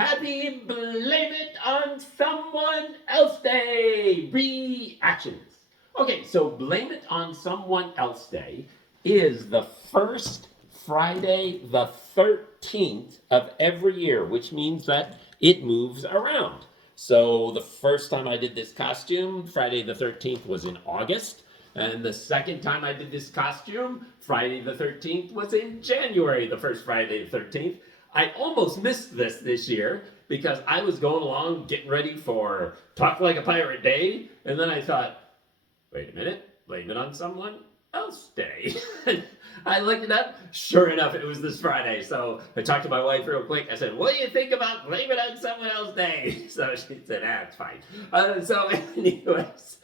Happy Blame It on Someone Else Day reactions. Okay, so Blame It on Someone Else Day is the first Friday the 13th of every year, which means that it moves around. So the first time I did this costume, Friday the 13th, was in August. And the second time I did this costume, Friday the 13th, was in January, the first Friday the 13th. I almost missed this year because I was going along getting ready for Talk Like a Pirate Day, and then I thought, wait a minute, blame it on someone else day. I looked it up. Sure enough, it was this Friday. So I talked to my wife real quick. I said, what do you think about blame it on someone else day? So she said, it's fine. So anyways,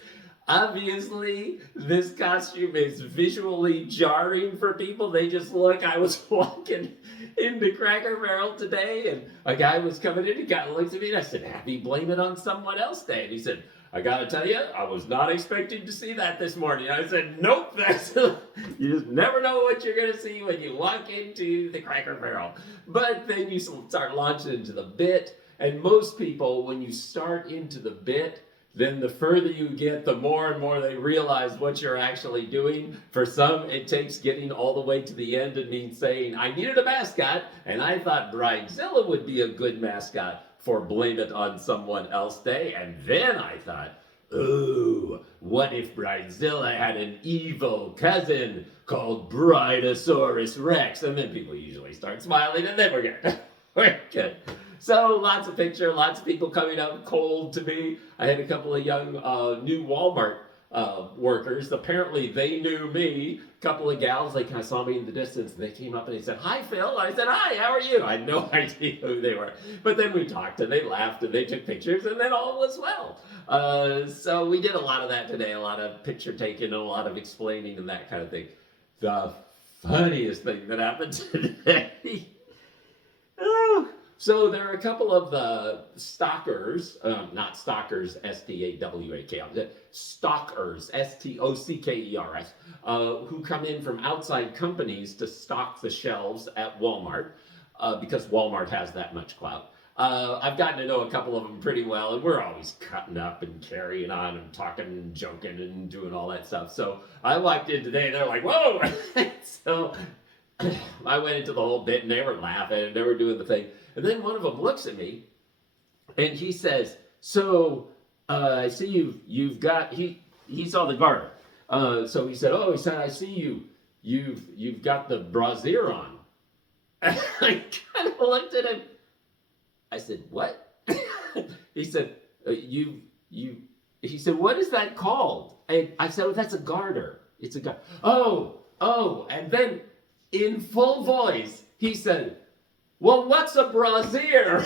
obviously, this costume is visually jarring for people. They just look. I was walking into Cracker Barrel today, and a guy was coming in. He got looked at me, and I said, "Happy Blame It on Someone Else Day." And he said, "I gotta tell you, I was not expecting to see that this morning." I said, "Nope, that's you just never know what you're gonna see when you walk into the Cracker Barrel." But then you start launching into the bit, and most people, when you start into the bit, then the further you get, the more and more they realize what you're actually doing. For some, it takes getting all the way to the end and means saying, I needed a mascot, and I thought Bridezilla would be a good mascot for Blame It on Someone Else Day. And then I thought, ooh, what if Bridezilla had an evil cousin called Bridosaurus Rex? And then people usually start smiling, and then we're good. We're good. So lots of picture, lots of people coming up cold to me. I had a couple of young new Walmart workers. Apparently they knew me. A couple of gals, they kind of saw me in the distance, and they came up and they said, "Hi, Phil." I said, "Hi, how are you?" I had no idea who they were. But then we talked and they laughed and they took pictures, and then all was well. So we did a lot of that today, a lot of picture taking and a lot of explaining and that kind of thing. The funniest thing that happened today. So there are a couple of the stalkers, not stalkers, S-T-A-W-A-K, stalkers, S-T-O-C-K-E-R-S, who come in from outside companies to stock the shelves at Walmart, because Walmart has that much clout. I've gotten to know a couple of them pretty well, and we're always cutting up and carrying on and talking and joking and doing all that stuff. So I walked in today, and they're like, whoa! So I went into the whole bit, and they were laughing, and they were doing the thing. And then one of them looks at me, and he says, "So I see you've got." He saw the garter, so he said, "Oh," he said, "I see you've got the brassiere on." And I kind of looked at him. I said, "What?" He said, "You." He said, "What is that called?" And I said, "Oh, that's a garter. It's a garter." Oh, and then in full voice he said, "Well, what's a brassiere?"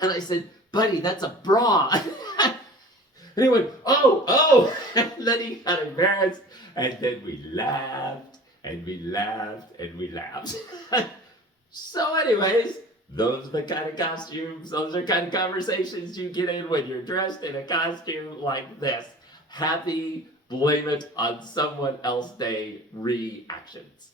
And I said, "Buddy, that's a bra." And he went, oh. And then he got embarrassed. And then we laughed, and we laughed, and we laughed. So anyways, those are the kind of costumes, those are the kind of conversations you get in when you're dressed in a costume like this. Happy Blame It on Someone Else Day reactions.